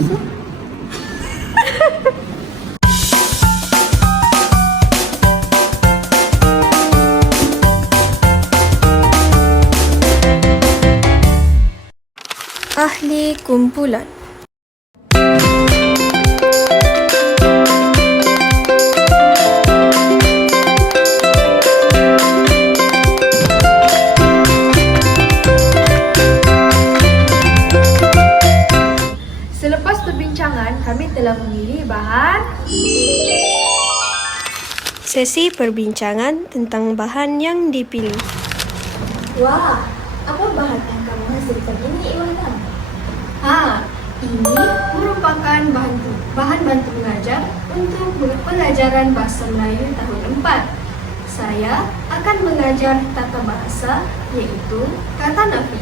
susu? Ahli kumpulan. Selepas perbincangan, kami telah memilih bahan. Sesi perbincangan tentang bahan yang dipilih. Wah, apa bahan yang kamu hasilkan ini, Iwana? Ini merupakan bahan bantu mengajar untuk pelajaran Bahasa Melayu tahun 4. Saya akan mengajar tata bahasa, iaitu kata nafi.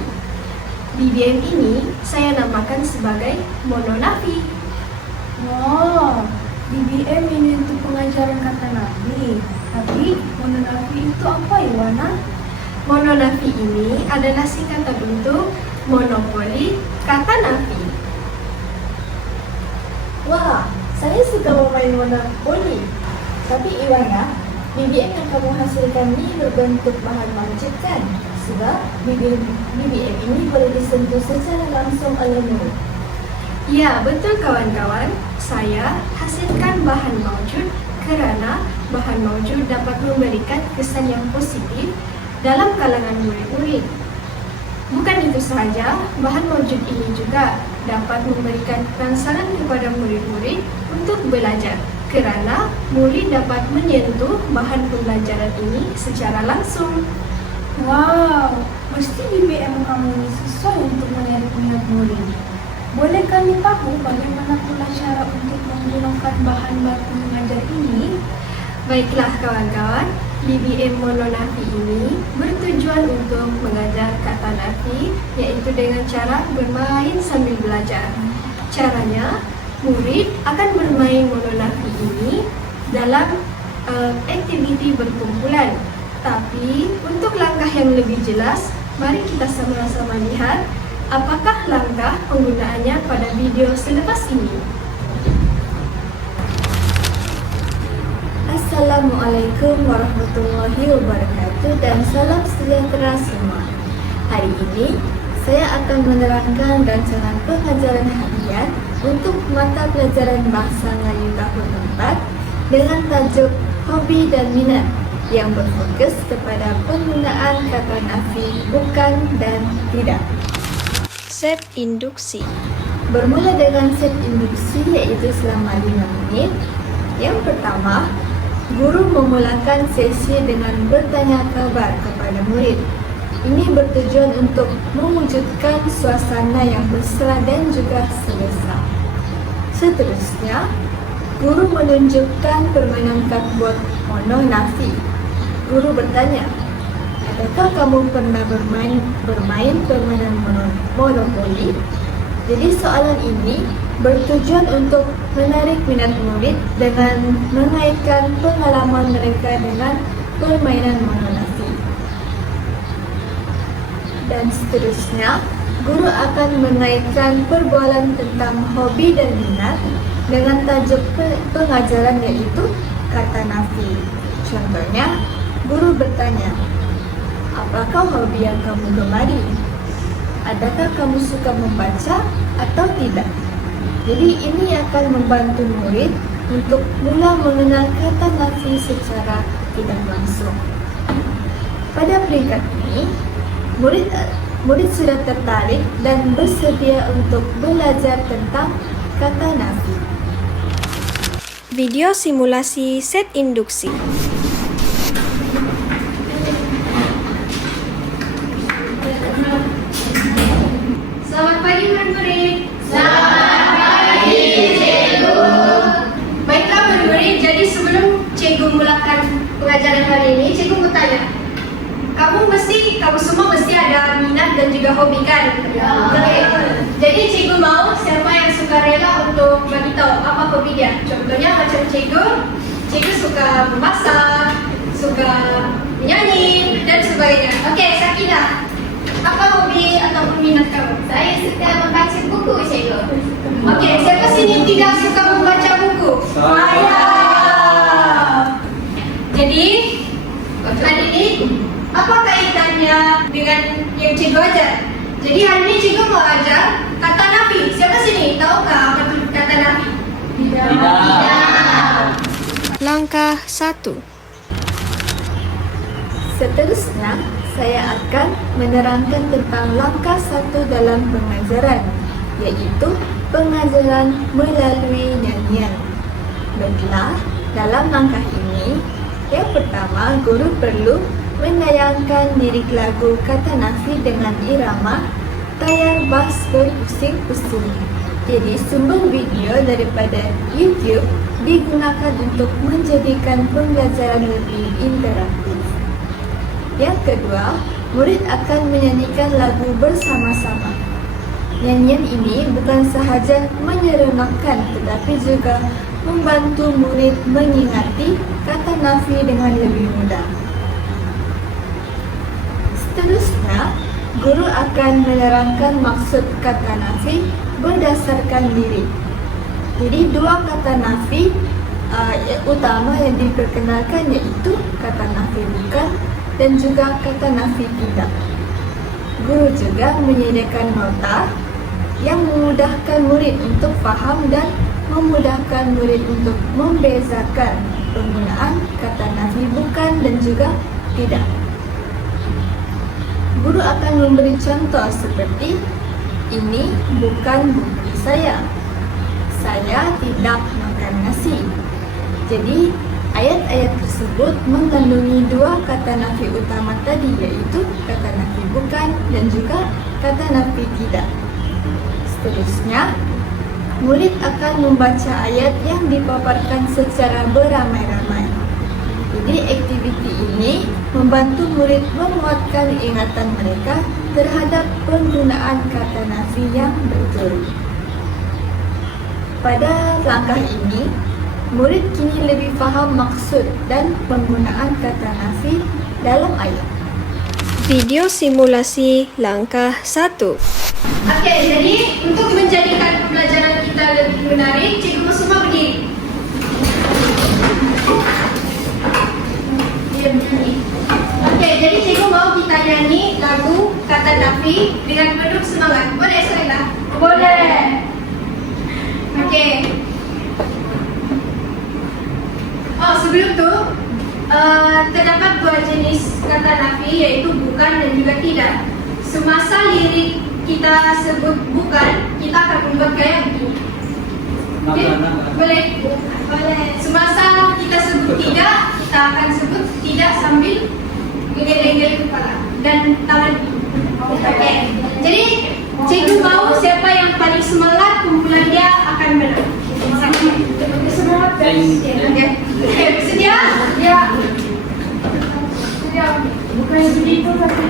BBM ini saya namakan sebagai mononafi. Wow, BBM ini untuk pengajaran kata nafi. Tapi mononafi itu apa, Iwana? Mononafi ini adalah singkatan untuk monopoli kata nafi. Wah, saya suka bermain monopoli. Tapi Iwana, BBM yang kamu hasilkan ini berbentuk bahan maujud kan? Sebab BBM ini boleh disentuh secara langsung oleh murid. Ya, betul kawan-kawan. Saya hasilkan bahan maujud kerana bahan maujud dapat memberikan kesan yang positif dalam kalangan murid-murid. Bukan itu sahaja, bahan maujud ini juga dapat memberikan rangsangan kepada murid-murid untuk belajar kerana murid dapat menyentuh bahan pembelajaran ini secara langsung. Wow, mesti BBM kamu ini sesuai untuk menarik minat murid. Boleh kami tahu bagaimana pula cara untuk menggunakan bahan baku mengajar ini? Baiklah kawan-kawan, BBM mononafi ini bertujuan untuk mengajar kata nafi, iaitu dengan cara bermain sambil belajar. Caranya, murid akan bermain mononafi ini dalam aktiviti berkumpulan. Tapi untuk langkah yang lebih jelas, mari kita sama-sama lihat apakah langkah penggunaannya pada video selepas ini. Assalamualaikum warahmatullahi wabarakatuh dan salam sejahtera semua. Hari ini saya akan menerangkan rancangan pengajaran harian untuk mata pelajaran Bahasa Melayu tahun 4 dengan tajuk Hobi dan Minat yang berfokus kepada penggunaan kata nafi bukan dan tidak. Set induksi. Bermula dengan set induksi iaitu selama 5 minit. Yang pertama, guru memulakan sesi dengan bertanya khabar kepada murid. Ini bertujuan untuk mewujudkan suasana yang mesra dan juga selesa. Seterusnya, guru menunjukkan permainan kad buat mononafi. Guru bertanya, adakah kamu pernah bermain permainan monopoli? Jadi soalan ini bertujuan untuk menarik minat murid dengan mengaitkan pengalaman mereka dengan permainan mononafi. Dan seterusnya, guru akan mengaitkan perbualan tentang hobi dan minat dengan tajuk pengajaran iaitu kata nafi. Contohnya, guru bertanya, apakah hobi yang kamu gemari? Adakah kamu suka membaca atau tidak? Jadi ini akan membantu murid untuk mula mengenal kata nafi secara tidak langsung. Pada peringkat ini, murid sudah tertarik dan bersedia untuk belajar tentang kata nafi. Video simulasi set induksi. Selamat pagi murid-murid. Selamat pagi cikgu. Baiklah murid-murid, jadi sebelum cikgu mulakan pengajaran hari ini, cikgu mau tanya. Kamu semua mesti ada minat dan juga hobi kan? Ya. Okay. Jadi cikgu mau siapa yang suka rela untuk bagi tahu apa hobi dia. Contohnya macam cikgu suka memasak, suka menyanyi dan sebagainya. Okey, Sakinah. Apa hobi atau minat kamu? Saya suka membaca buku, cikgu. Okey, siapa Jadi hari ini cikgu mau ajar kata nafi. Siapa sini? Tahukah apa itu kata nafi? Langkah 1. Seterusnya, saya akan menerangkan tentang langkah 1 dalam pengajaran, yaitu pengajaran melalui nyanyian. Baiklah, dalam langkah ini, yang pertama, guru perlu menayangkan lirik lagu kata nafi dengan irama tayar bas berpusing-pusing. Jadi, sumber video daripada YouTube digunakan untuk menjadikan pembelajaran lebih interaktif. Yang kedua, murid akan menyanyikan lagu bersama-sama. Nyanyian ini bukan sahaja menyeronokkan tetapi juga membantu murid mengingati kata nafi dengan lebih mudah. Seterusnya, guru akan menerangkan maksud kata nafi berdasarkan lirik. Jadi dua kata nafi utama yang diperkenalkan yaitu kata nafi bukan dan juga kata nafi tidak. Guru juga menyediakan nota yang memudahkan murid untuk faham dan memudahkan murid untuk membezakan penggunaan kata nafi bukan dan juga tidak. Guru akan memberi contoh seperti ini bukan bubur saya. Saya tidak makan nasi. Jadi ayat-ayat tersebut mengandungi dua kata nafi utama tadi yaitu kata nafi bukan dan juga kata nafi tidak. Seterusnya, murid akan membaca ayat yang dipaparkan secara beramai-ramai. Jadi aktiviti ini membantu murid menguatkan ingatan mereka terhadap penggunaan kata nafi yang betul. Pada langkah ini, murid kini lebih faham maksud dan penggunaan kata nafi dalam ayat. Video simulasi langkah 1. Okey, jadi untuk menjadikan pembelajaran kita lebih menarik, cikgu semua berdiri. Dia berdiri. Okey, jadi cikgu mau kita nyanyi lagu kata nafi dengan penuh semangat. Boleh, Sarina? Boleh. Okey. Oh, sebelum tu, terdapat dua jenis kata nafi iaitu bukan dan juga tidak. Semasa lirik kita sebut bukan, kita akan membuat gaya begini. Okay? Boleh? Boleh. Semasa kita sebut tidak, kita akan sebut tidak sambil geleng-geleng kepala dan tangan. Okey. Jadi, cikgu mahu siapa yang paling semangat, kumpulan dia akan menang. Semangat guys. Okey. Okey, bersedia? Ya. Bersedia. Bukan begitu tapi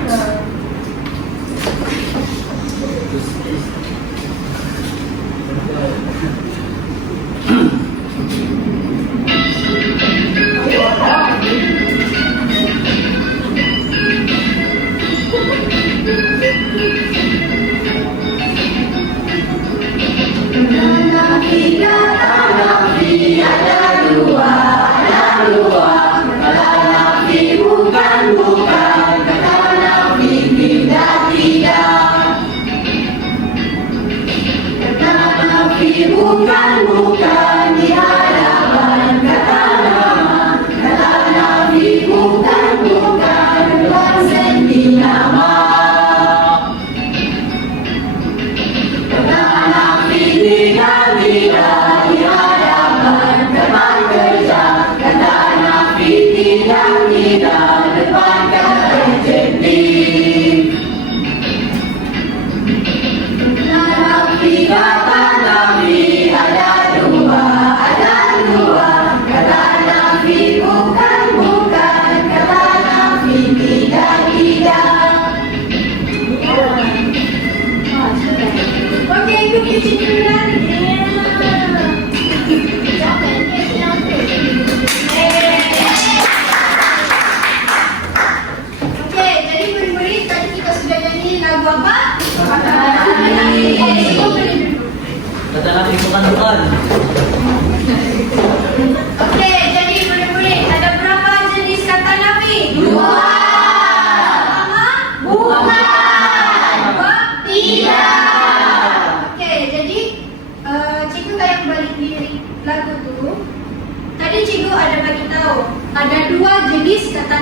Kata nafi bukan. Okey, jadi murid-murid ada berapa jenis kata nafi? 2. Pertama, bukan. 2,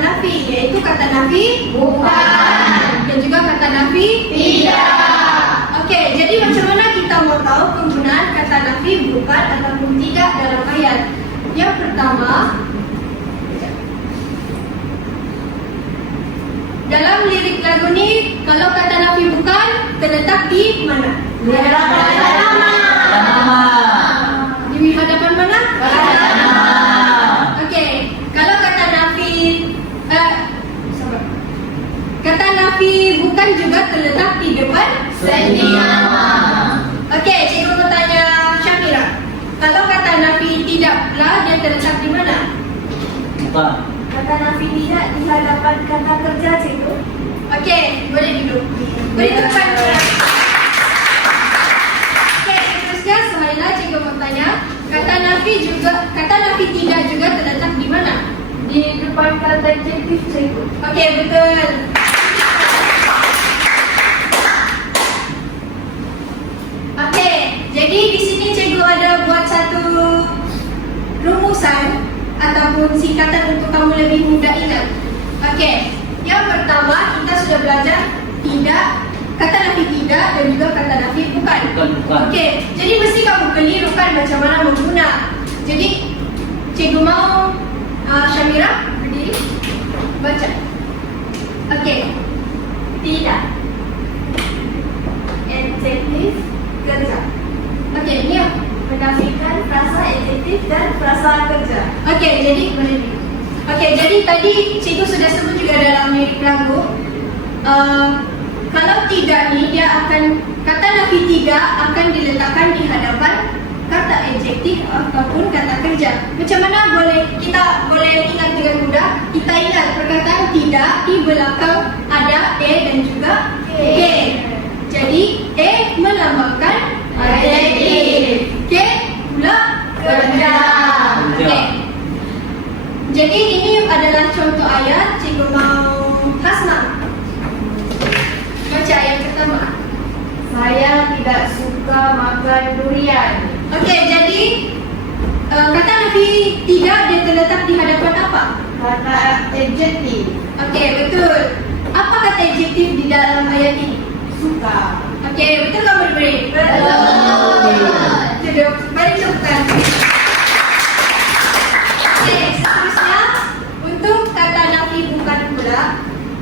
nafi, yaitu kata nafi bukan dan juga kata nafi tidak. Okey, jadi macam mana kita mau tahu penggunaan kata nafi bukan ataupun tidak dalam ayat? Yang pertama, dalam lirik lagu ni, kalau kata nafi bukan terletak di mana? Di hadapan nama. Di hadapan mana? Okey, kalau kata nafi kata nafi bukan juga terletak di depan sendi nama. Okey, cikgu mau tanya Syamira. Kalau kata nafi tidaklah, dia terletak di mana? Bukan. Kata nafi tidak di hadapan kata kerja, cikgu. Okey, boleh duduk. Boleh depan. Okey, terusnya Suhaila, cikgu mau tanya, kata nafi tidak juga terletak di mana? Di depan kata adjektif, cikgu. Okey, betul. Okey, jadi di sini cikgu ada buat satu rumusan ataupun singkatan untuk kamu lebih mudah ingat. Okey, yang pertama kita sudah belajar tidak, kata nafi tidak dan juga kata nafi bukan. Bukan. Okey, jadi mesti kamu kelirukan macam mana mengguna. Jadi cikgu mau Syamira berdiri baca. Okey, tidak Adjektif kerja. okey, ni ya. Menafikan frasa adjektif dan frasa kerja. Okey, jadi boleh ni. Okey, jadi tadi cikgu sudah sebut juga dalam lirik lagu. Kalau tidak ni, dia akan, kata nafi tidak akan diletakkan di hadapan kata adjektif ataupun kata kerja. Macam mana kita boleh ingat dengan mudah? Kita ingat perkataan tidak di belakang ada dan juga ke. Jadi melambangkan adjektif, pula kerja. Okey. Jadi ini adalah contoh ayat. Cikgu mau Hasna baca ayat pertama. Saya tidak suka makan durian. Okey, jadi kata nafi tidak dia terletak di hadapan apa? Kata adjektif. Okey, betul. Apa kata adjektif di dalam ayat ini? Suka. Okey, betul kamu beri? Duduk, mari lakukan. Okey, seterusnya untuk kata nafi bukan pula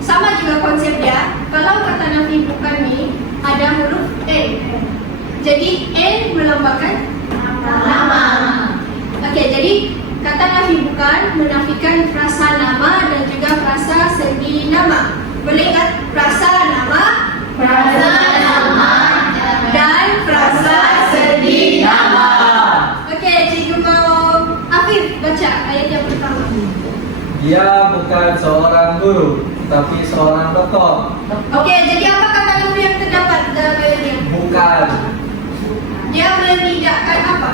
sama juga konsep dia. Kalau kata nafi bukan ni ada huruf N. Jadi N melambangkan nama. Okey, jadi kata nafi bukan menafikan frasa nama dan juga frasa segi nama. Boleh ingat frasa nama, dan frasa segi nama. Okey, cikgu mau Afif baca ayat yang pertama. Dia bukan seorang guru, tapi seorang dokter. Okey, jadi apa kata guru yang terdapat dalam ayat ini? Bukan. Dia menidakkan apa?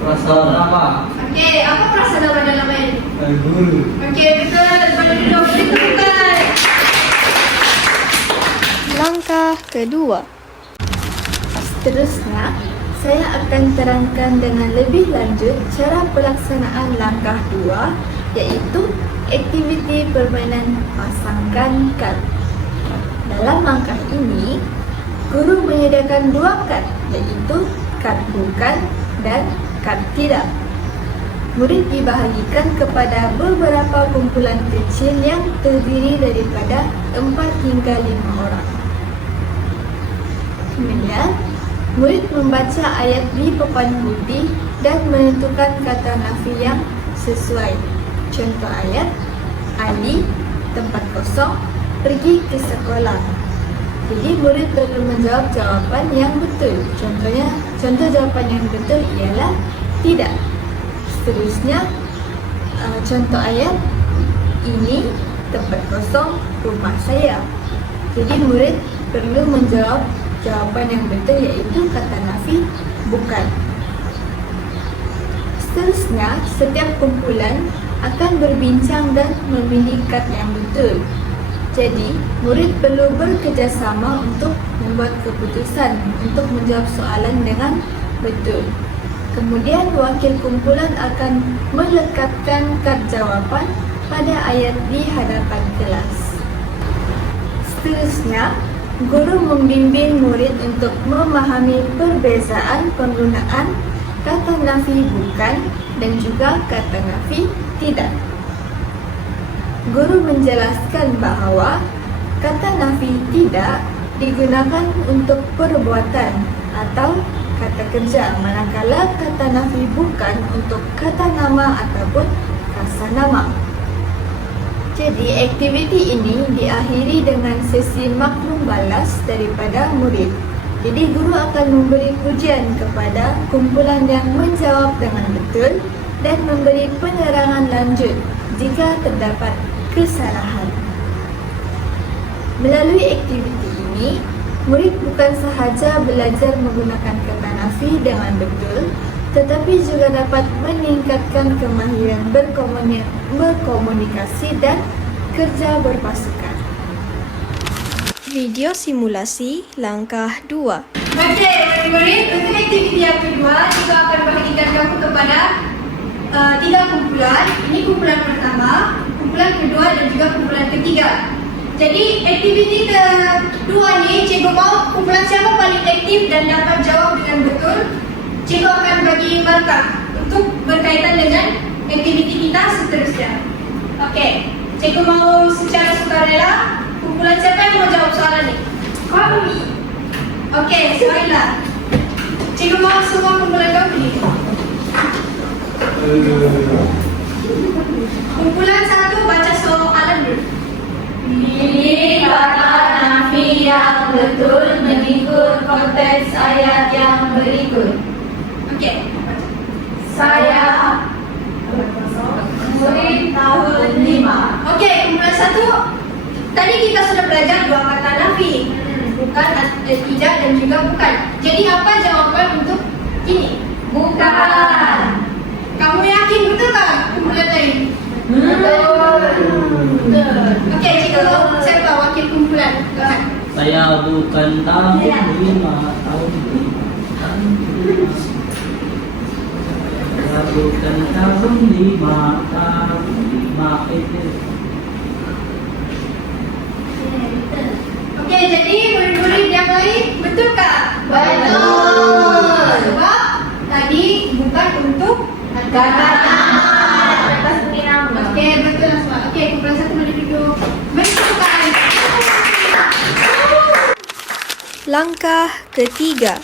Rasa nama. Okey, apa frasa nama dalam ayat ini? Guru. Okey, betul. Boleh duduk, boleh temukan. Langkah kedua. Seterusnya, saya akan terangkan dengan lebih lanjut cara pelaksanaan langkah 2, iaitu aktiviti permainan pasangkan kad. Dalam langkah ini, guru menyediakan 2 kad, iaitu kad bukan dan kad tidak. Murid dibahagikan kepada beberapa kumpulan kecil yang terdiri daripada 4 hingga 5 orang. Kemudian, murid membaca ayat di papan putih dan menentukan kata nafi yang sesuai. Contoh ayat, Ali, tempat kosong, pergi ke sekolah. Jadi murid perlu menjawab jawapan yang betul. Contoh jawapan yang betul ialah tidak. Seterusnya, contoh ayat, ini tempat kosong rumah saya. Jadi murid perlu menjawab jawapan yang betul, iaitu kata nafi bukan. Seterusnya, setiap kumpulan akan berbincang dan memilih kad yang betul. Jadi, murid perlu bekerjasama untuk membuat keputusan untuk menjawab soalan dengan betul. Kemudian, wakil kumpulan akan melekatkan kad jawapan pada ayat di hadapan kelas. Seterusnya, guru membimbing murid untuk memahami perbezaan penggunaan kata nafi bukan dan juga kata nafi tidak. Guru menjelaskan bahawa kata nafi tidak digunakan untuk perbuatan atau kata kerja, manakala kata nafi bukan untuk kata nama ataupun rasa nama. Jadi, aktiviti ini diakhiri dengan sesi maklum balas daripada murid. Jadi, guru akan memberi pujian kepada kumpulan yang menjawab dengan betul dan memberi penerangan lanjut jika terdapat kesalahan. Melalui aktiviti ini, murid bukan sahaja belajar menggunakan kata nafi dengan betul, tetapi juga dapat meningkatkan kemahiran berkomunikasi dan kerja berpasukan. Video simulasi langkah 2. Okey, murid-murid, untuk aktiviti yang kedua, kita akan bagikan kamu kepada 3 kumpulan. Ini kumpulan pertama, kumpulan kedua dan juga kumpulan ketiga. Jadi, aktiviti kedua ni, cikgu mau kumpulan siapa paling aktif dan dapat jawab dengan betul, cikgu akan bagi markah untuk berkaitan dengan aktiviti kita seterusnya. Okey, cikgu mau secara sukarela, kumpulan siapa yang mau jawab soalan ni? Kami. Okey, Suhaila. Cikgu mau semua kumpulan kau pilih. Kumpulan 1 baca soalan dulu. Pilih kata nafi yang betul mengikut konteks ayat yang berikut. Okey. Saya murid tahun 5. Okey, kumpulan 1. Tadi kita sudah belajar 2 kata nafi. Bukan, tidak dan juga bukan. Jadi apa jawaban untuk ini? Bukan. Kamu yakin betul tak kumpulan lain? Betul. Okey, cikgu siapa wakil kumpulan? Tuhan. Saya bukan tahun 5, tahun 5. Saya bukan tahun 5, tahun 5 itu. Okey, jadi murid-murid yang lain betulkah? Betul. Sebab tadi bukan untuk Kata nama. Okey, betul semua. Okey, kumpulan 1 boleh duduk. Bertukar. Langkah ketiga.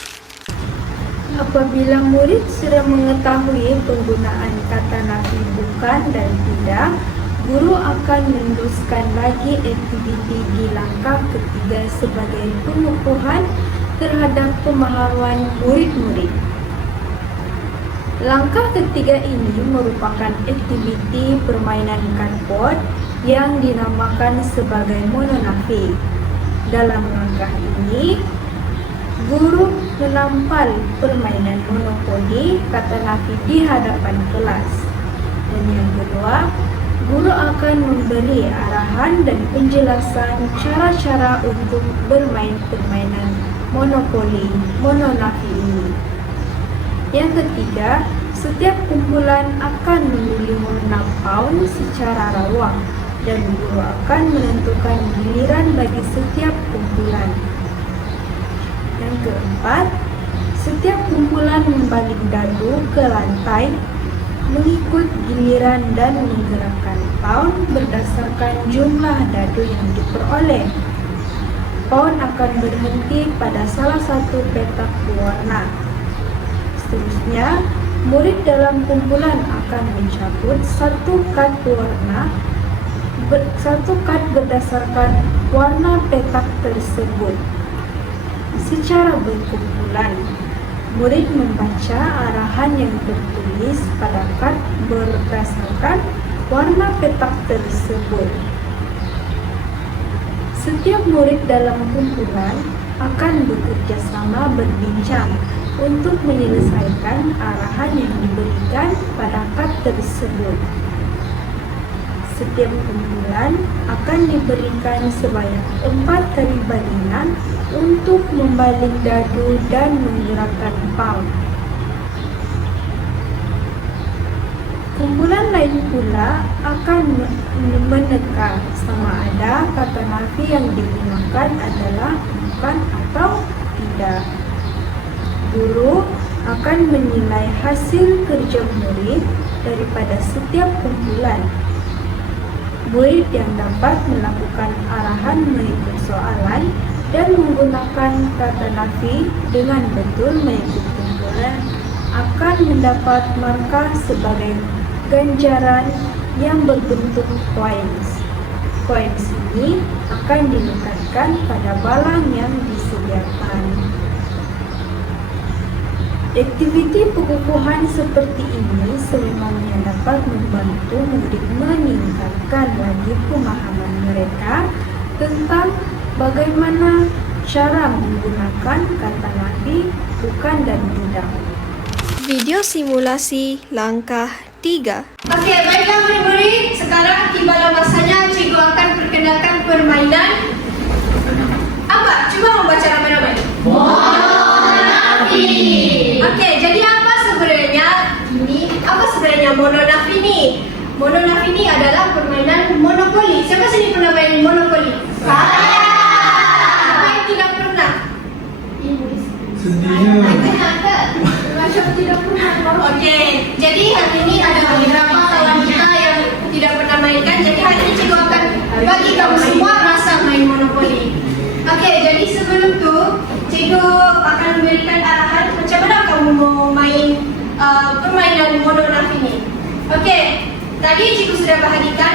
Apabila murid sudah mengetahui penggunaan kata nafi bukan dan tidak, guru akan meneruskan lagi aktiviti di langkah ketiga sebagai pengukuhan terhadap pemahaman murid-murid. Langkah ketiga ini merupakan aktiviti permainan cardboard yang dinamakan sebagai mononafi. Dalam langkah ini, guru menampal permainan monopoli kata nafi di hadapan kelas. Dan yang kedua, guru akan memberi arahan dan penjelasan cara-cara untuk bermain permainan monopoli mononafi ini. Yang ketiga, setiap kumpulan akan memilih warna pound secara rawang dan guru akan menentukan giliran bagi setiap kumpulan. Yang keempat, setiap kumpulan membalik dadu ke lantai mengikut giliran dan menggerakkan pound berdasarkan jumlah dadu yang diperoleh. Pound akan berhenti pada salah satu petak warna. Seterusnya, murid dalam kumpulan akan mencabut satu kad warna, satu kad berdasarkan warna petak tersebut. Secara berkumpulan, murid membaca arahan yang tertulis pada kad berdasarkan warna petak tersebut. Setiap murid dalam kumpulan akan bekerja sama berbincang untuk menyelesaikan arahan yang diberikan pada kad tersebut. Setiap kumpulan akan diberikan sebanyak 4 kali balingan untuk membalik dadu dan menggerakkan pound. Kumpulan lain pula akan meneka sama ada kata nafi yang digunakan adalah bukan atau tidak. Guru akan menilai hasil kerja murid daripada setiap kumpulan. Murid yang dapat melakukan arahan mengikut soalan dan menggunakan kata nafi dengan betul mengikut kumpulan akan mendapat markah sebagai ganjaran yang berbentuk points. Points ini akan dilekatkan pada balang yang disediakan. Aktiviti pengukuhan seperti ini sememangnya dapat membantu murid meningkatkan lagi pemahaman mereka tentang bagaimana cara menggunakan kata nafi, bukan dan tidak. Video simulasi langkah 3. Okey, baiklah murid-murid. Sekarang tibalah masanya cikgu akan perkenalkan permainan. Apa? Cuba membaca ramai-ramai. Mononafi. Okey, jadi apa sebenarnya ini? Apa sebenarnya mononafi ni? Mononafi ni adalah permainan monopoli. Siapa sini pernah main monopoli? Saya. Siapa yang tidak pernah? Sedihnya. Macam tidak pernah. Okey, jadi hari ini ada beberapa kawan kita yang tidak pernah mainkan. Jadi hari ini cikgu akan bagi kamu semua rasa main monopoli. Okey, jadi sebelum tu cikgu akan memberikan arahan macam mana kamu mau main permainan mononafi ini. Okey, tadi cikgu sudah bahagikan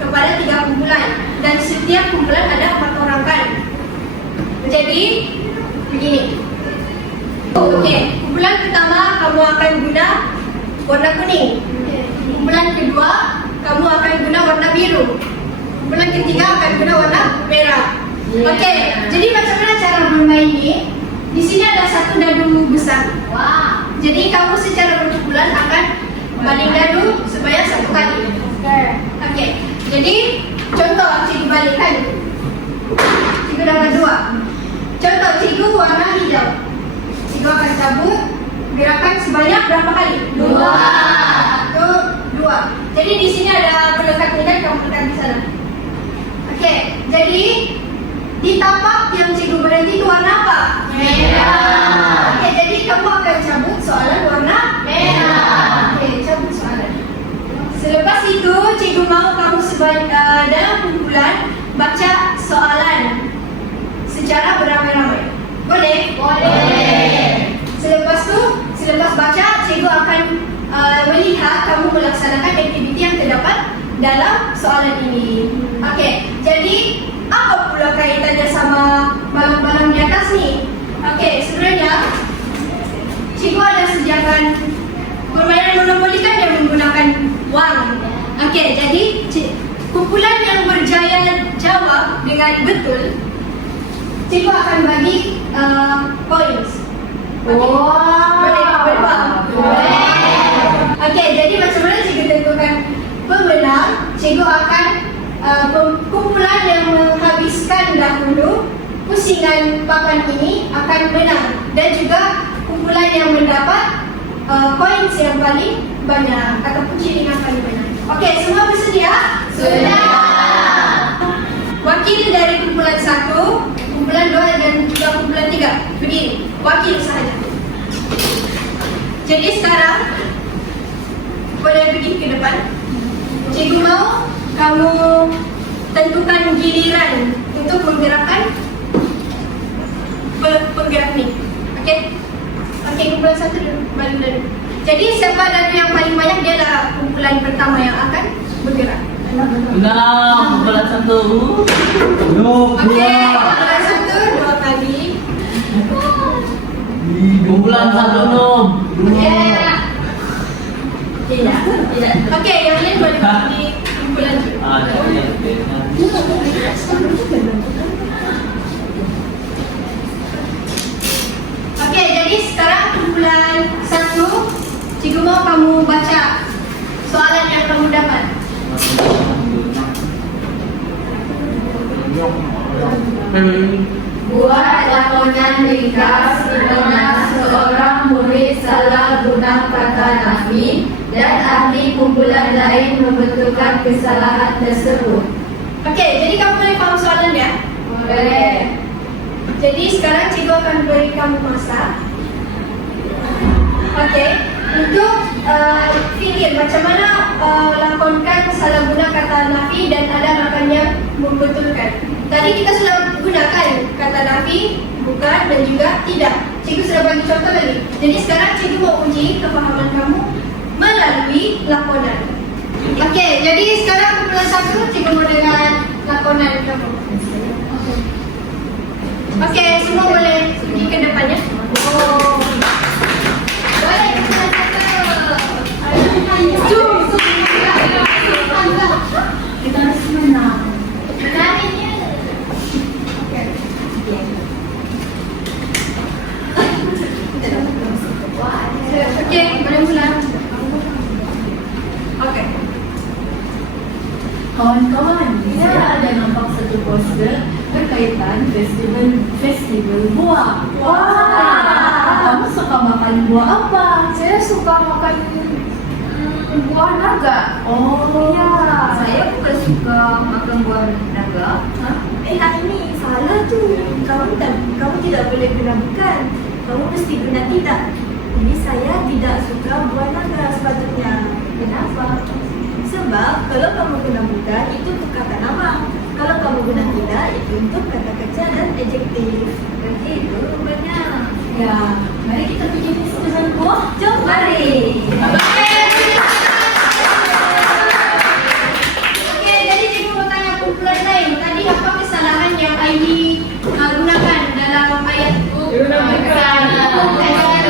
kepada 3 kumpulan dan setiap kumpulan ada 4 orang kan. Jadi begini. Okey, kumpulan pertama kamu akan guna warna kuning. Kumpulan kedua kamu akan guna warna biru. Kumpulan ketiga akan guna warna merah. Okey, jadi macam mana cara bermain ni? Di sini ada satu dadu besar. Wah. Jadi kamu secara berkumpulan akan baling dadu sebanyak 1 kali. Okey. Jadi contoh cikgu balikkan. Cikgu dapat 2. Contoh cikgu warna hijau. Cikgu akan cabut gerakan sebanyak berapa kali? 2. 2. Jadi di sini ada pelekat minat, kamu letak di sana. Okey, jadi di tapak yang cikgu berhenti itu warna apa? Merah. Okey, jadi kamu akan cabut soalan warna merah. Okey, cabut soalan. Selepas itu cikgu mau kamu dalam kumpulan baca soalan secara beramai-ramai. Boleh? Boleh. Selepas baca, cikgu akan melihat kamu melaksanakan aktiviti yang terdapat dalam soalan ini. Okey, jadi apa pula kaitannya sama balang-balang di atas ni? Okey, sebenarnya cikgu ada sediakan permainan monopoli kan yang menggunakan wang. Okey, jadi kumpulan yang berjaya jawab dengan betul, cikgu akan bagi points. Boleh faham? Okey, jadi macam mana cikgu tentukan pemenang? Cikgu akan kumpulan yang menghabiskan dahulu pusingan papan ini akan menang, dan juga kumpulan yang mendapat points yang paling banyak ataupun ciringan paling banyak. Okey, semua bersedia? Sudah. Wakil dari kumpulan 1, kumpulan 2 dan juga kumpulan 3 berdiri. Wakil sahaja. Jadi sekarang boleh pergi ke depan. Cikgu mau kamu tentukan giliran untuk menggerakkan penggerak ni. Okey? Okey, kumpulan 1 dulu, balik dulu. Jadi siapa dadu yang paling banyak, dia adalah kumpulan pertama yang akan bergerak. Nah, kumpulan 1. Okey, kumpulan 1 2 kali. Kumpulan 1 Nom. Okey, yang lain boleh pergi kumpulan 2. Okey, jadi sekarang kumpulan 1, cikgu mau kamu baca soalan yang kamu dapat. Buat laporan ringkas di mana seorang murid murid salah guna kata nafi dan ahli kumpulan lain membetulkan kesalahan tersebut. Okey, jadi kamu boleh faham soalan ya? Boleh. Jadi sekarang cikgu akan beri kamu masa. Okey, untuk fikir macam mana lakonkan salah guna kata nafi dan ada makannya membetulkan. Tadi kita sudah gunakan kata nafi, bukan dan juga tidak. Cikgu sudah bagi contoh lagi. Jadi sekarang cikgu mau uji kefahaman kamu melalui lakonan. Okey, jadi sekarang kumpulan 1 cikgu mau dengar lakonan kamu. Okey, semua boleh pergi ke depannya. Oh. Boleh kumpulan 1. Kita harus menang. Okey, boleh mula. Okey. Kawan-kawan, saya ada nampak satu poster berkaitan festival buah. Wah, kamu suka makan buah apa? Saya suka makan buah naga. Oh, Ya, saya bukan suka makan buah naga. ini salah tu. Kamu tidak boleh guna bukan. Kamu mesti guna tidak. Ini saya tidak suka buah naga sepatutnya. Kenapa? Sebab kalau kamu guna bukan itu untuk kata nama. Kalau kamu guna tidak itu untuk kata kerja dan adjektif. Begitu rupanya. Ya, mari kita pergi festival buah. Jom mari. Okey, jadi cikgu mau tanya kumpulan lain. Tadi apa kesalahan yang Aini gunakan dalam ayat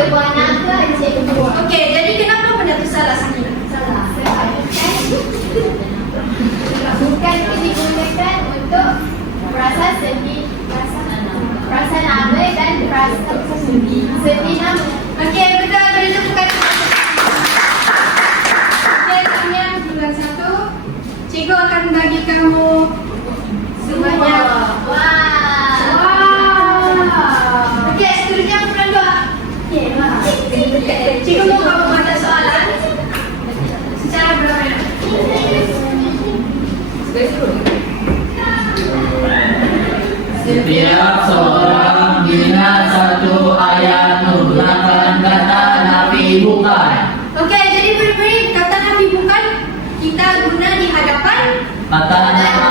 Buah naga cikgu. Okey, jadi kenapa benda tu salah Sakina? Salah. Bukan digunakan untuk perasa sedih, perasa nama dan perasa sedih nama. Okey, betul. Boleh tepukan. Okey, sebenarnya kumpulan 1. Cikgu akan bagi kamu sebanyak. Okey, seterusnya kumpulan 2. Cikgu mau kamu baca soalan secara berlawanan. Setiap seorang bina satu ayat menggunakan kata nafi bukan. Okey, jadi beri kata nafi bukan kita guna di hadapan Kata nama.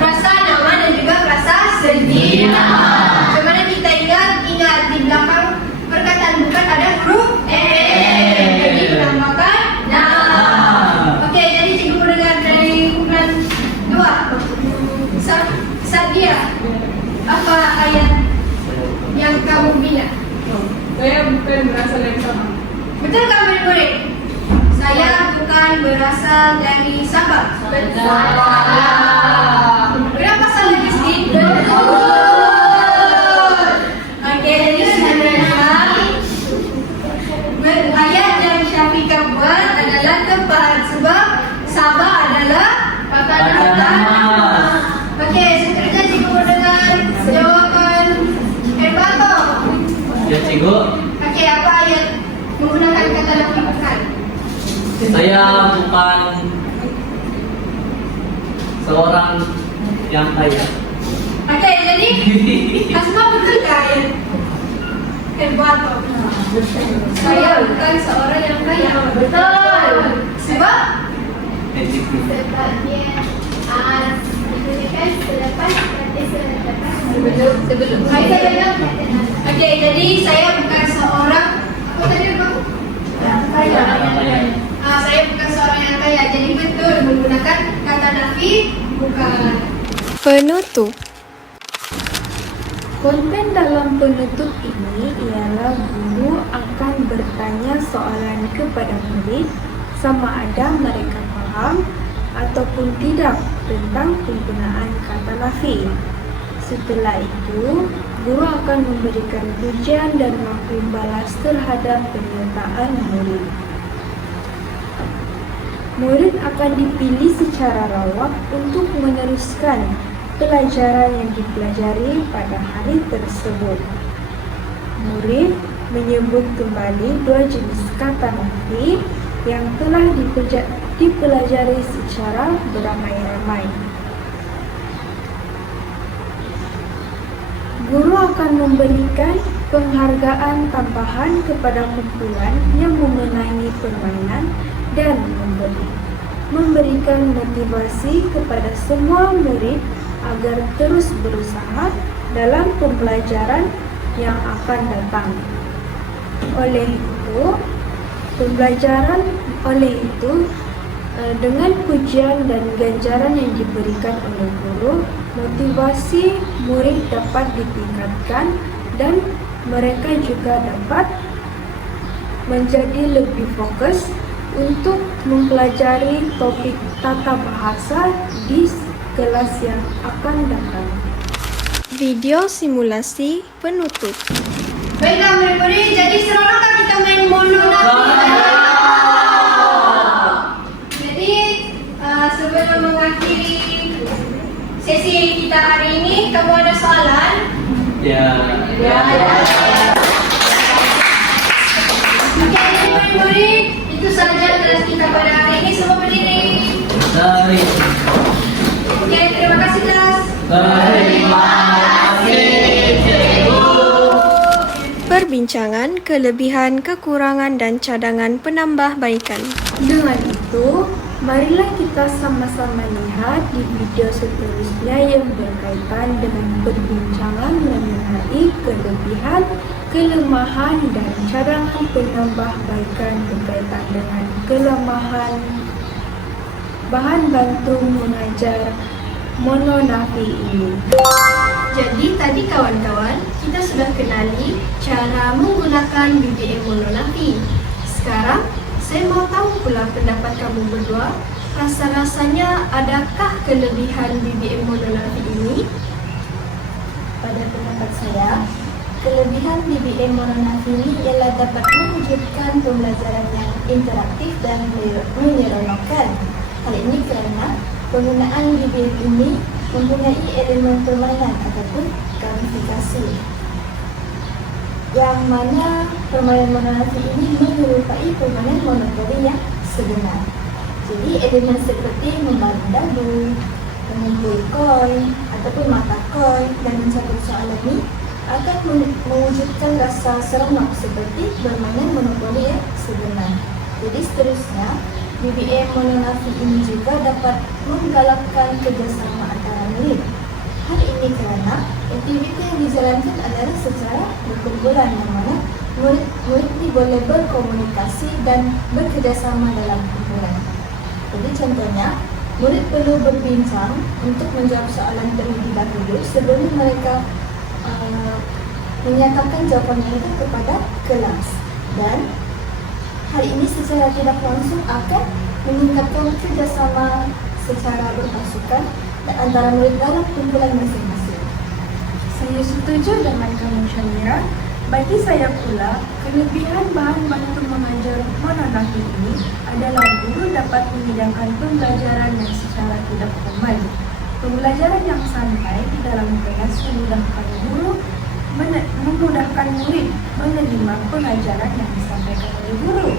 frasa nama dan juga frasa sedih. Macam mana kita ingat di belakang perkataan bukan ada huruf jadi menambahkan nama. Okey, jadi cikgu mendengar dari kumpulan 2. Sadia, apa ayat yang kamu bina? Saya bukan berasal dari Sabah. Betul kan murid-murid? Saya bukan berasal dari Sabah. Berapa salah miskin? Okey, jadi sebenarnya ayat yang Syafiqah buat adalah tepat sebab Sabah adalah kata nama. Okey, seterusnya cikgu dengar jawapan Erbato. Ya cikgu, Okey, apa ayat menggunakan kata nafi bukan? saya bukan seorang yang kaya. Okey, jadi Asma betul tak ayat Erbato? Saya bukan seorang yang kaya. Betul. Sebab Sebab dia digunakan selepas sebelum saya bilang. Okey, jadi saya bukan seorang apa tadi kamu? Kaya. Saya bukan seorang yang kaya. Jadi betul menggunakan kata nafi bukan. Penutup. Konten dalam penutup ini ialah guru akan bertanya soalan kepada murid sama ada mereka faham ataupun tidak tentang penggunaan kata nafi. Setelah itu, guru akan memberikan pujian dan mafhum balas terhadap penyertaan murid. Murid akan dipilih secara rawak untuk meneruskan pelajaran yang dipelajari pada hari tersebut. murid menyebut kembali dua jenis kata nafi yang telah dipelajari secara beramai-ramai. Guru akan memberikan penghargaan tambahan kepada kumpulan yang memenangi permainan dan memberikan motivasi kepada semua murid agar terus berusaha dalam pembelajaran yang akan datang. Oleh itu, dengan pujian dan ganjaran yang diberikan oleh guru, motivasi murid dapat ditingkatkan dan mereka juga dapat menjadi lebih fokus untuk mempelajari topik tata bahasa di kelas yang akan datang. Video simulasi penutup. Baiklah murid-murid, jadi seronokkan kita main monografi. Jadi sebelum mengakhiri sesi kita hari ini, kamu ada soalan? Ya. Okey, murid-murid, itu sahaja kelas kita pada hari ini. Semua berdiri. Dari. Okey, terima kasih kelas. Terima kasih, cikgu. Perbincangan kelebihan, kekurangan dan cadangan penambahbaikan. Dengan itu, marilah kita sama-sama lihat di video seterusnya yang berkaitan dengan perbincangan mengenai kelebihan, kelemahan dan cadangan penambahbaikan berkaitan dengan kelemahan bahan bantu mengajar mononafi ini. Jadi tadi kawan-kawan, kita sudah kenali cara menggunakan BBM mononafi. Sekarang, saya mau tahu pula pendapat kamu berdua. Rasa-rasanya adakah kelebihan BBM mononafi ini? Pada pendapat saya, kelebihan BBM mononafi ini ialah dapat mewujudkan pembelajaran yang interaktif dan menyeronokkan. Hal ini kerana penggunaan BBM ini mempunyai elemen permainan ataupun gamifikasi, yang mana permainan mononafi ini menyerupai permainan monopoli yang sebenar. Jadi elemen seperti membaring dadu, mengumpul koin ataupun mata koin dan mencabut soalan ini akan mewujudkan rasa seronok seperti bermain monopoli yang sebenar. Jadi seterusnya, BBM mononafi ini juga dapat menggalakkan kerjasama antara murid. Hal ini kerana aktiviti yang dijalankan adalah secara berkumpulan, yang mana murid ini boleh berkomunikasi dan bekerjasama dalam kumpulan. Jadi contohnya, murid perlu berbincang untuk menjawab soalan terlebih dahulu sebelum mereka menyatakan jawapannya itu kepada kelas, dan hal ini secara tidak langsung akan meningkatkan kerjasama secara berpasukan antara murid dalam kumpulan masing-masing. Saya setuju dengan kamu, Syamira. Bagi saya pula, kelebihan bahan bantu mengajar mononafi ini adalah guru dapat menyediakan pembelajaran yang secara tidak formal. Pembelajaran yang santai dalam kelas memudahkan murid menerima pengajaran yang disampaikan oleh guru.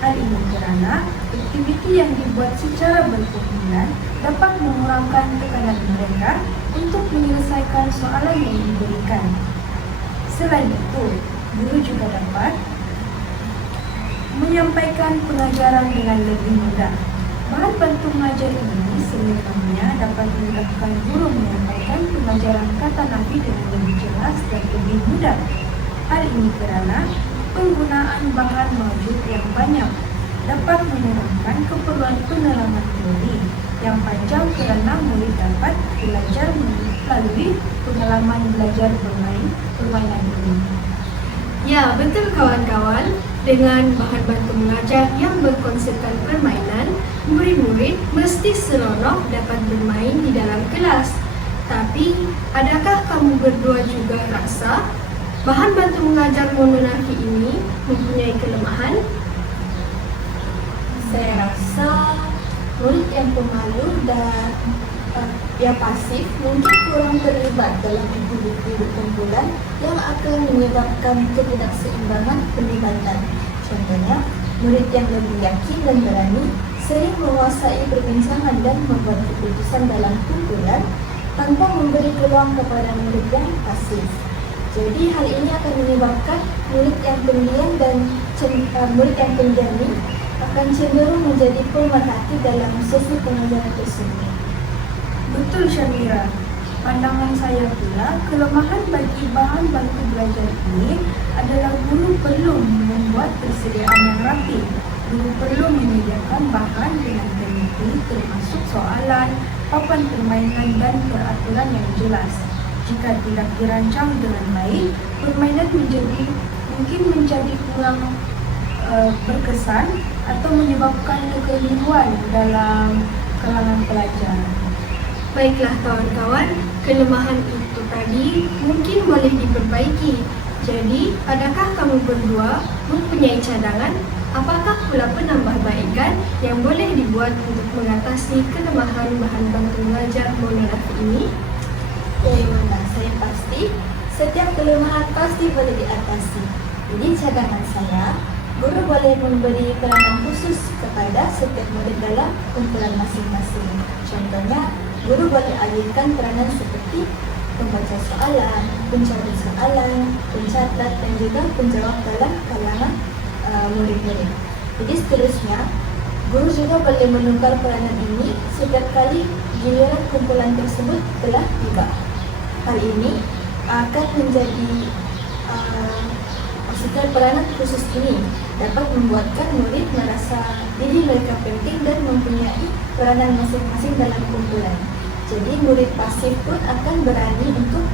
Hal ini kerana aktiviti yang dibuat secara berkumpulan dapat mengurangkan tekanan mereka untuk menyelesaikan soalan yang diberikan. Selain itu, guru juga dapat menyampaikan pengajaran dengan lebih mudah. Bahan bantu mengajar ini sebenarnya dapat memudahkan guru menyampaikan pengajaran kata nafi dengan lebih jelas dan lebih mudah. Hal ini kerana penggunaan bahan maujud yang banyak dapat memudahkan keperluan penerapan teori yang panjang kerana murid dapat belajar melalui pengalaman belajar permainan ini. Ya, betul kawan-kawan. Dengan bahan bantu mengajar yang berkonsepkan permainan, murid-murid mesti seronok dapat bermain di dalam kelas. Tapi, adakah kamu berdua juga rasa bahan bantu mengajar mononafi ini mempunyai kelemahan? Saya rasa murid yang pemalu dan Yang pasif mungkin kurang terlibat dalam aktiviti kumpulan yang akan menyebabkan ketidakseimbangan pendekatan. Contohnya, murid yang lebih yakin dan berani sering menguasai perbincangan dan membuat keputusan dalam kumpulan tanpa memberi peluang kepada murid yang pasif. Jadi hal ini akan menyebabkan murid yang pendiam dan murid yang pendiam ini akan cenderung menjadi pemerhati dalam sesi pengajaran tersebut. Betul Syamira. Pandangan saya pula, kelemahan bagi bahan bantu belajar ini adalah guru perlu membuat persediaan yang rapi. Guru perlu menyediakan bahan dengan teliti termasuk soalan, papan permainan dan peraturan yang jelas. Jika tidak dirancang dengan baik, permainan mungkin menjadi kurang berkesan atau menyebabkan kekeliruan dalam kalangan pelajar. Baiklah kawan-kawan, kelemahan itu tadi mungkin boleh diperbaiki. Jadi, adakah kamu berdua mempunyai cadangan? Apakah pula penambahbaikan yang boleh dibuat untuk mengatasi kelemahan bahan bantu belajar monografi ini? Mana saya pasti, setiap kelemahan pasti boleh diatasi. Jadi cadangan saya, guru boleh memberi peranan khusus kepada setiap murid dalam kumpulan masing-masing. Contohnya, guru boleh alihkan peranan seperti pembaca soalan, pencari soalan, pencatat dan juga penjawab dalam kalangan murid-murid. Jadi seterusnya, guru juga boleh menukar peranan ini setiap kali giliran kumpulan tersebut telah tiba. Hal ini akan menjadi maksudnya peranan khusus ini dapat membuatkan murid merasa diri mereka penting dan mempunyai peranan masing-masing dalam kumpulan. Jadi murid pasif pun akan berani untuk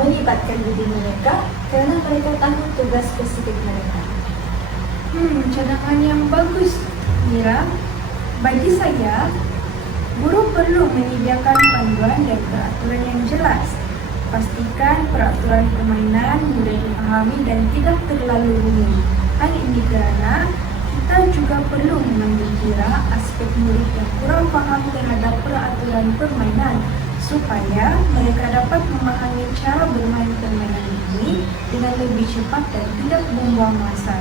melibatkan diri mereka kerana mereka tahu tugas spesifik mereka. Cadangan yang bagus, Mira. Bagi saya, guru perlu menyediakan panduan dan peraturan yang jelas. Pastikan peraturan permainan mudah dipahami dan tidak terlalu rumit. Hal ini kerana kita juga perlu mengambil kira aspek murid yang kurang faham terhadap peraturan permainan supaya mereka dapat memahami cara bermain permainan ini dengan lebih cepat dan tidak membuang masa.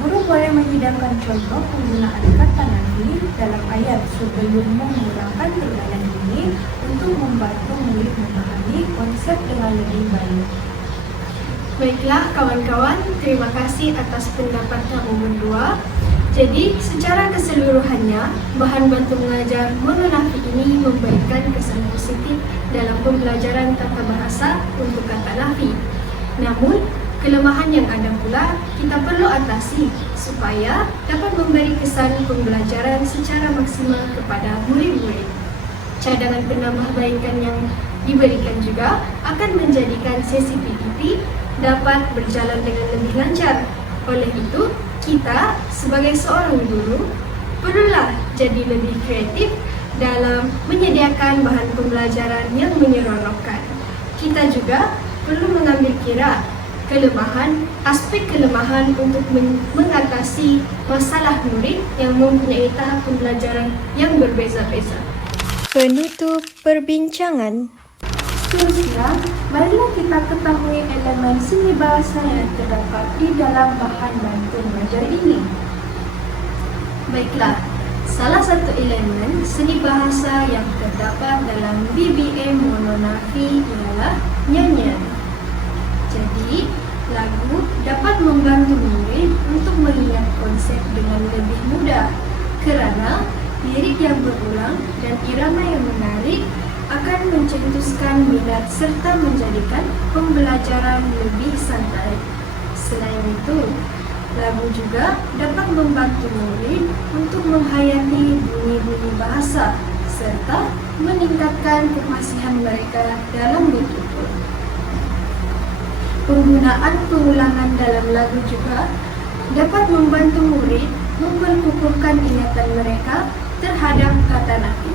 Guru boleh menyediakan contoh penggunaan kata nafi dalam ayat sebelum mengurangkan permainan ini untuk membantu murid memahami konsep dengan lebih baik. Baiklah kawan-kawan, terima kasih atas pendapat kamu berdua. Jadi, secara keseluruhannya, bahan bantu mengajar monografi ini memberikan kesan positif dalam pembelajaran tata bahasa untuk kata nafi. Namun, kelemahan yang ada pula kita perlu atasi supaya dapat memberi kesan pembelajaran secara maksimal kepada murid-murid. Cadangan penambahbaikan yang diberikan juga akan menjadikan sesi PPT dapat berjalan dengan lebih lancar. Oleh itu, kita sebagai seorang guru perlulah jadi lebih kreatif dalam menyediakan bahan pembelajaran yang menyeronokkan. Kita juga perlu mengambil kira aspek kelemahan untuk mengatasi masalah murid yang mempunyai tahap pembelajaran yang berbeza-beza. Penutup perbincangan. Seterusnya, marilah kita ketahui elemen seni bahasa yang terdapat di dalam bahan bantu belajar ini. Baiklah, salah satu elemen seni bahasa yang terdapat dalam BBM monografi ialah nyanyian. Jadi, lagu dapat membantu murid untuk mengingat konsep dengan lebih mudah kerana lirik yang berulang dan irama yang menarik akan mencetuskan minat serta menjadikan pembelajaran lebih santai. Selain itu, lagu juga dapat membantu murid untuk menghayati bunyi-bunyi bahasa serta meningkatkan kefasihan mereka dalam bertutur. Penggunaan pengulangan dalam lagu juga dapat membantu murid memperkukuhkan ingatan mereka terhadap kata nafi.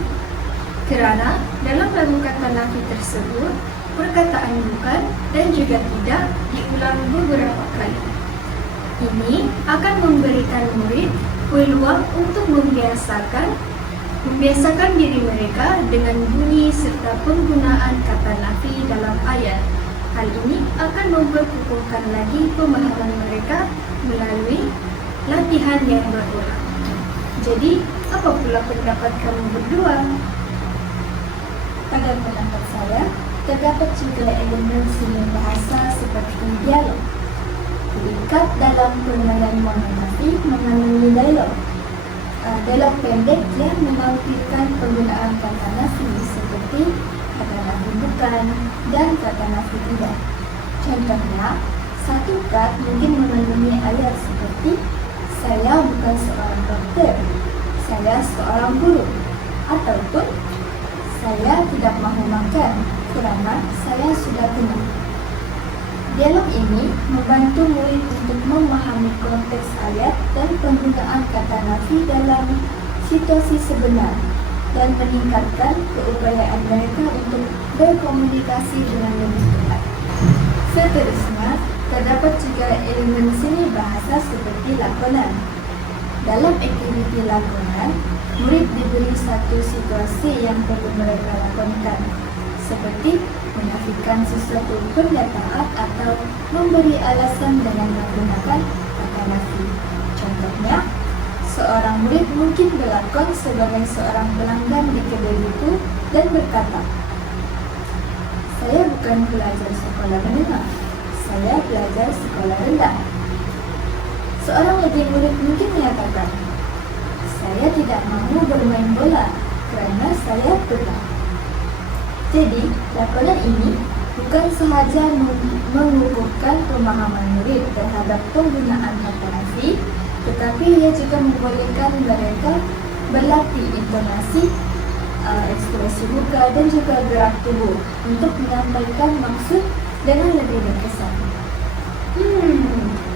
Kerana dalam lagu kata nafi tersebut, perkataan bukan dan juga tidak diulang beberapa kali. Ini akan memberikan murid peluang untuk membiasakan membiasakan diri mereka dengan bunyi serta penggunaan kata nafi dalam ayat. Hal ini akan memperkukuhkan lagi pemahaman mereka melalui latihan yang berulang. Jadi, apa pula pendapat kamu berdua? Pada pendapat saya, terdapat juga elemen seni bahasa seperti dialog. Terikat dalam permainan monografi melalui dialog. Dialog pendek yang menampilkan penggunaan kata nafi seperti kata nafi bukan dan kata nafi tidak. Contohnya, satu kat mungkin mengandungi ayat seperti saya bukan seorang dokter, saya seorang guru, ataupun saya tidak mahu makan kerana saya sudah kenyang. Dialog ini membantu murid untuk memahami konteks ayat dan penggunaan kata nafi dalam situasi sebenar dan meningkatkan keupayaan mereka untuk berkomunikasi dengan lebih tepat. Seterusnya, terdapat juga elemen seni bahasa seperti lakonan. Dalam aktiviti lakonan, murid diberi satu situasi yang perlu mereka lakonkan, seperti menafikan sesuatu pernyataan atau memberi alasan dengan menggunakan kata nafi. Contohnya, seorang murid mungkin berlakon sebagai seorang pelanggan di kedai buku dan berkata, saya bukan belajar sekolah menengah, saya belajar sekolah rendah. Seorang lagi murid mungkin menyatakan, saya tidak mahu bermain bola kerana saya pegah. Jadi, lakonan ini bukan sahaja mengukuhkan pemahaman murid terhadap penggunaan kata nafi, tetapi ia juga membolehkan mereka berlatih intonasi, ekspresi muka dan juga gerak tubuh untuk menyampaikan maksud dengan lebih berkesan.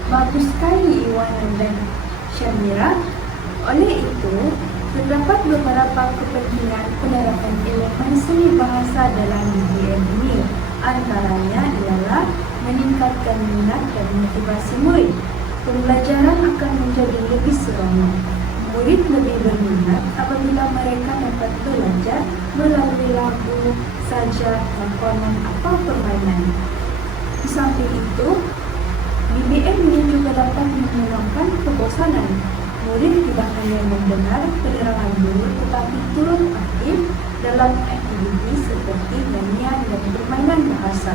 Bagus sekali Iwan dan Syamira. Oleh itu, terdapat beberapa kepentingan penerapan elemen seni bahasa dalam DBM ini. Antaranya ialah meningkatkan minat dan motivasi murid. Pembelajaran akan menjadi lebih seronok. Murid lebih berminat apabila mereka dapat belajar melalui lagu, sajak, lakonan atau permainan. Di samping itu, DBM ini juga dapat menghilangkan kebosanan. Murid tidak hanya mendengar penerangan guru tetapi turut aktif dalam aktiviti seperti nyanyian dan permainan bahasa.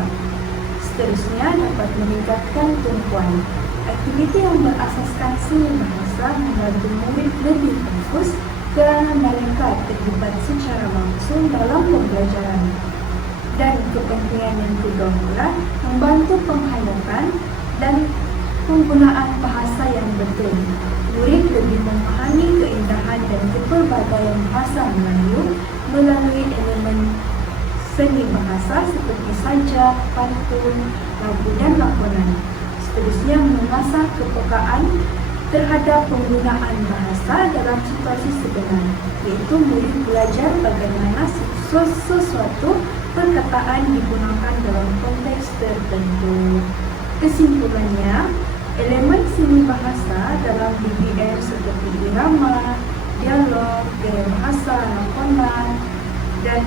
Seterusnya dapat meningkatkan tumpuan. Aktiviti yang berasaskan seni bahasa membantu murid lebih fokus kerana mereka terlibat secara langsung dalam pembelajaran. Dan kepentingan yang kedua pula membantu penghayatan dan penggunaan bahasa yang betul. Murid lebih memahami keindahan dan kepelbagaian bahasa Melayu melalui elemen seni bahasa seperti sajak, pantun, lagu dan lakonan. Seterusnya mengasah kepekaan terhadap penggunaan bahasa dalam situasi sebenar, iaitu murid belajar bagaimana sesuatu perkataan digunakan dalam konteks tertentu. Kesimpulannya, elemen seni bahasa dalam DBM seperti irama, dialog, gaya bahasa, lakonan, dan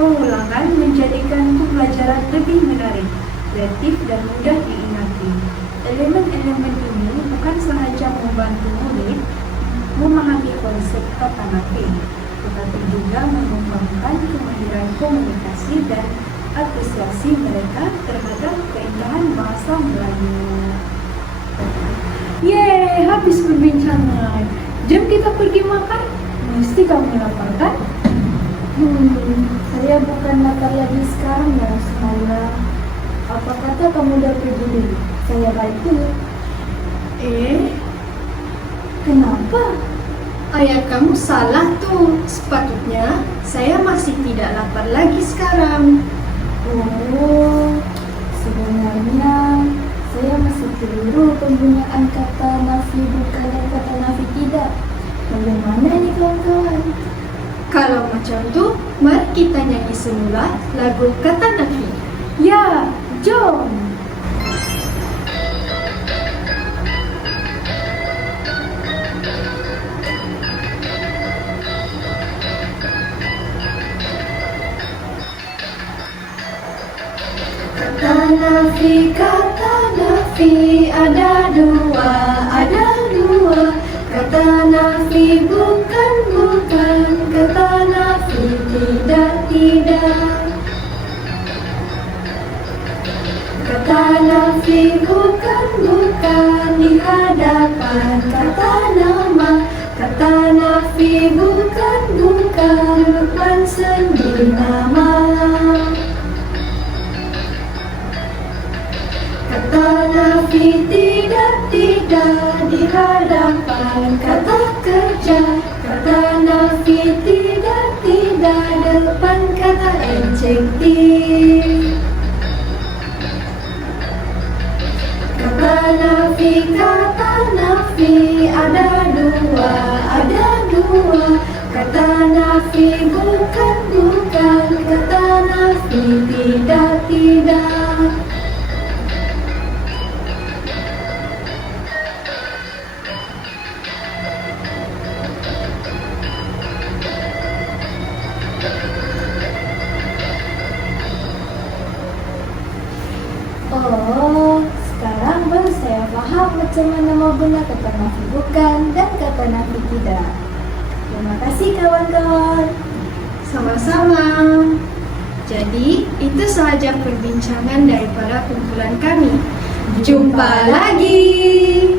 pengulangan menjadikan pembelajaran lebih menarik, kreatif dan mudah diingati. Elemen-elemen ini bukan sahaja membantu murid memahami konsep kata nafi, tetapi juga mengembangkan kemahiran komunikasi dan apresiasi mereka terhadap keindahan bahasa Melayu. Yeay, habis perbincangan. Jom kita pergi makan. Mesti kamu lapar kan? Saya bukan lapar lagi sekarang ya, Semalam. Apa kata kamu dah pergi dulu? Saya balik dulu. Kenapa? Ayah kamu salah tuh. Sepatutnya saya masih tidak lapar lagi sekarang. Oh, sebenarnya saya masih keliru penggunaan kata nafi bukan dan kata nafi tidak. Bagaimana ini kawan-kawan? Kalau macam tu, mari kita nyanyi semula lagu kata nafi. Ya, jom. Kata nafi ada dua, ada dua. Kata nafi bukan, bukan. Kata nafi tidak, tidak. Kata nafi bukan, bukan di hadapan kata nama. Kata nafi bukan, bukan depan sendiri nama. Kata nafi tidak, tidak di hadapan kata kerja. Kata nafi tidak, tidak depan kata adjektif. Kata nafi ada dua, ada dua. Kata nafi bukan, bukan. Kata nafi tidak, tidak. Oh, sekarang baru saya paham macam mana mau guna kata nafi bukan dan kata nafi tidak. Terima kasih kawan-kawan. Sama-sama. Jadi, itu sahaja perbincangan daripada kumpulan kami. Jumpa lagi.